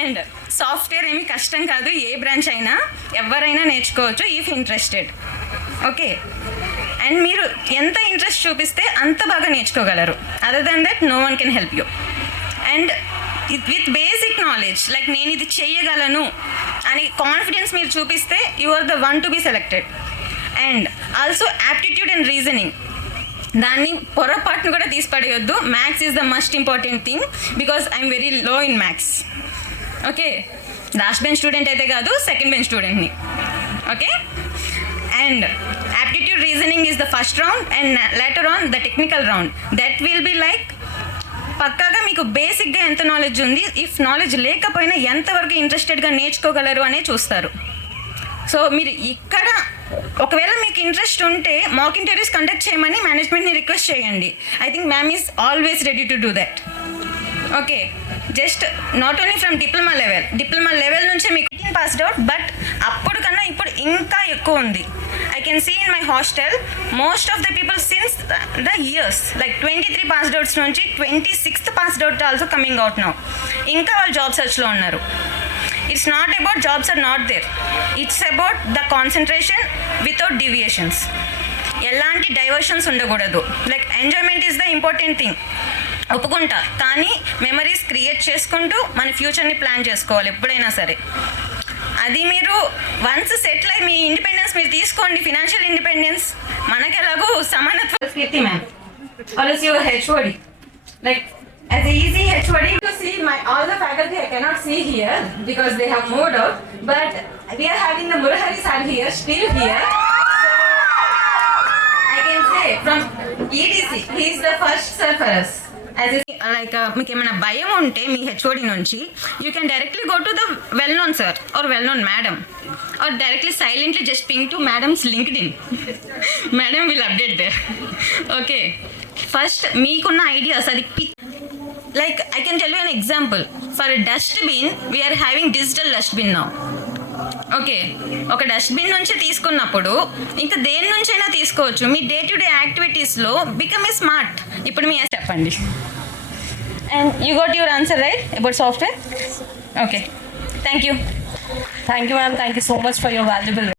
And software ఏమి కష్టం కాదు, ఏ బ్రాంచ్ అయినా ఎవరైనా నేర్చుకోవచ్చు ఇఫ్ ఇంట్రెస్టెడ్. ఓకే, అండ్ మీరు ఎంత ఇంట్రెస్ట్ చూపిస్తే అంత బాగా నేర్చుకోగలరు. Other than that no one can help you. And with basic knowledge like నేను ఇది చేయగలను అని కాన్ఫిడెన్స్ మీరు చూపిస్తే you are the one to be selected. And also aptitude and reasoning, దాన్ని పొరపాటును కూడా తీసిపడేయొద్దు. Maths is the must important thing because I'm very low in maths. Okay, last bench student అయితే కాదు, సెకండ్ బెంచ్ స్టూడెంట్ని. Okay, and aptitude reasoning is the first round and later on the technical round that will be like పక్కాగా మీకు బేసిక్గా ఎంత నాలెడ్జ్ ఉంది, if knowledge లేకపోయినా ఎంతవరకు ఇంట్రెస్టెడ్గా నేర్చుకోగలరు అనే చూస్తారు. సో మీరు ఇక్కడ ఒకవేళ మీకు ఇంట్రెస్ట్ ఉంటే మాక్ ఇంటర్వ్యూస్ కండక్ట్ చేయమని మేనేజ్మెంట్ని రిక్వెస్ట్ చేయండి. I think ma'am is always ready to do that. Okay, just not only from diploma level నుంచే మీకు పాస్డ్ అవుట్, బట్ అప్పుడు కన్నా ఇప్పుడు ఇంకా ఎక్కువ ఉంది. I can see in my hostel most of the people since the years like 23 passed outs nunchi 26th passed out also coming out now. Inka all job search lo unnaru. It's not about jobs are not there, it's about the concentration without deviations. ఎలాంటి డైవర్షన్స్ ఉండకూడదు. Like enjoyment is the important thing, ఒప్పుకుంటా, కానీ memories create చేసుకుంటూ మన ఫ్యూచర్ని ప్లాన్ చేసుకోవాలి ఎప్పుడైనా సరే. అది మీరు వన్స్ సెటిల్ అయ్యి మీ ఇండిపెండెన్స్ మీరు తీసుకోండి, ఫినాన్షియల్ ఇండిపెండెన్స్. మనకి ఎలాగో సమానత్వ కీర్తి ma'am always your HOD like as a easy HOD to see all the faculty I cannot see here because they have moved out, but we are having the Murharis are here, still here. So I can say from EDC he is the first sir for us. As if like మీకు ఏమైనా భయం ఉంటే మీ HOD నుంచి you can directly go to the well known sir or well known madam or directly silently just ping to madam's LinkedIn. Madam will update there. Okay, first మీకున్న ideas అది like I can tell you an example. For a dustbin we are having digital dustbin now. Okay, ఒక డస్ట్బిన్ నుంచి తీసుకున్నప్పుడు ఇంకా దేని నుంచైనా తీసుకోవచ్చు. మీ day to day యాక్టివిటీస్లో బికమ్ ఏ స్మార్ట్. ఇప్పుడు మీ చెప్పండి. And you got your answer write about software. Okay, thank you. Thank you, ma'am. Thank you so much for your valuable